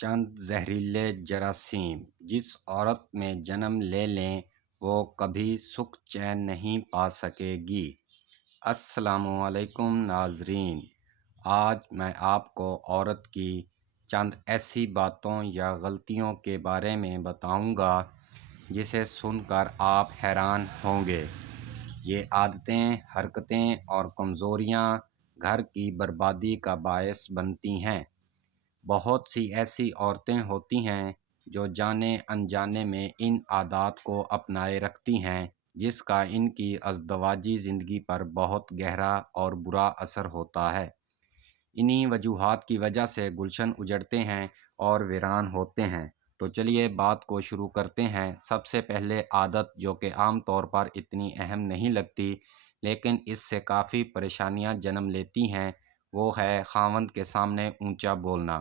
چند زہریلے جراثیم جس عورت میں جنم لے لیں وہ کبھی سکھ چین نہیں پا سکے گی۔ السلام علیکم ناظرین، آج میں آپ کو عورت کی چند ایسی باتوں یا غلطیوں کے بارے میں بتاؤں گا جسے سن کر آپ حیران ہوں گے۔ یہ عادتیں، حرکتیں اور کمزوریاں گھر کی بربادی کا باعث بنتی ہیں۔ بہت سی ایسی عورتیں ہوتی ہیں جو جانے انجانے میں ان عادات کو اپنائے رکھتی ہیں، جس کا ان کی ازدواجی زندگی پر بہت گہرا اور برا اثر ہوتا ہے۔ انہی وجوہات کی وجہ سے گلشن اجڑتے ہیں اور ویران ہوتے ہیں۔ تو چلیے بات کو شروع کرتے ہیں۔ سب سے پہلے عادت جو کہ عام طور پر اتنی اہم نہیں لگتی لیکن اس سے کافی پریشانیاں جنم لیتی ہیں، وہ ہے خاوند کے سامنے اونچا بولنا۔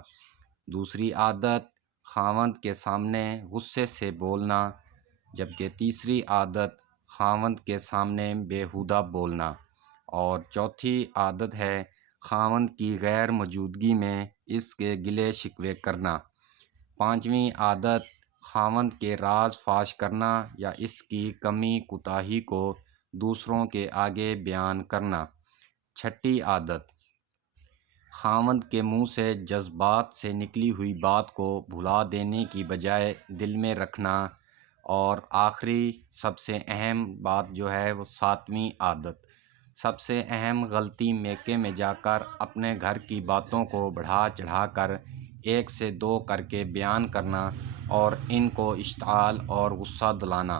دوسری عادت خاوند کے سامنے غصے سے بولنا، جبکہ تیسری عادت خاوند کے سامنے بیہودہ بولنا، اور چوتھی عادت ہے خاوند کی غیر موجودگی میں اس کے گلے شکوے کرنا۔ پانچویں عادت خاوند کے راز فاش کرنا یا اس کی کمی کوتاہی کو دوسروں کے آگے بیان کرنا۔ چھٹی عادت خاوند کے منہ سے جذبات سے نکلی ہوئی بات کو بھلا دینے کی بجائے دل میں رکھنا۔ اور آخری سب سے اہم بات جو ہے وہ ساتویں عادت، سب سے اہم غلطی میکے میں جا کر اپنے گھر کی باتوں کو بڑھا چڑھا کر ایک سے دو کر کے بیان کرنا اور ان کو اشتعال اور غصہ دلانا۔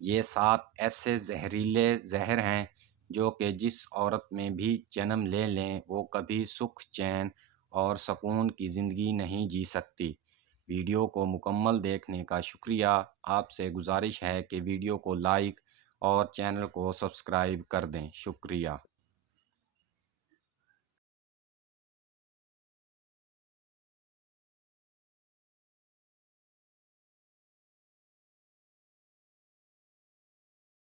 یہ 7 ایسے زہریلے زہر ہیں جو کہ جس عورت میں بھی جنم لے لیں وہ کبھی سکھ چین اور سکون کی زندگی نہیں جی سکتی۔ ویڈیو کو مکمل دیکھنے کا شکریہ۔ آپ سے گزارش ہے کہ ویڈیو کو لائک اور چینل کو سبسکرائب کر دیں۔ شکریہ۔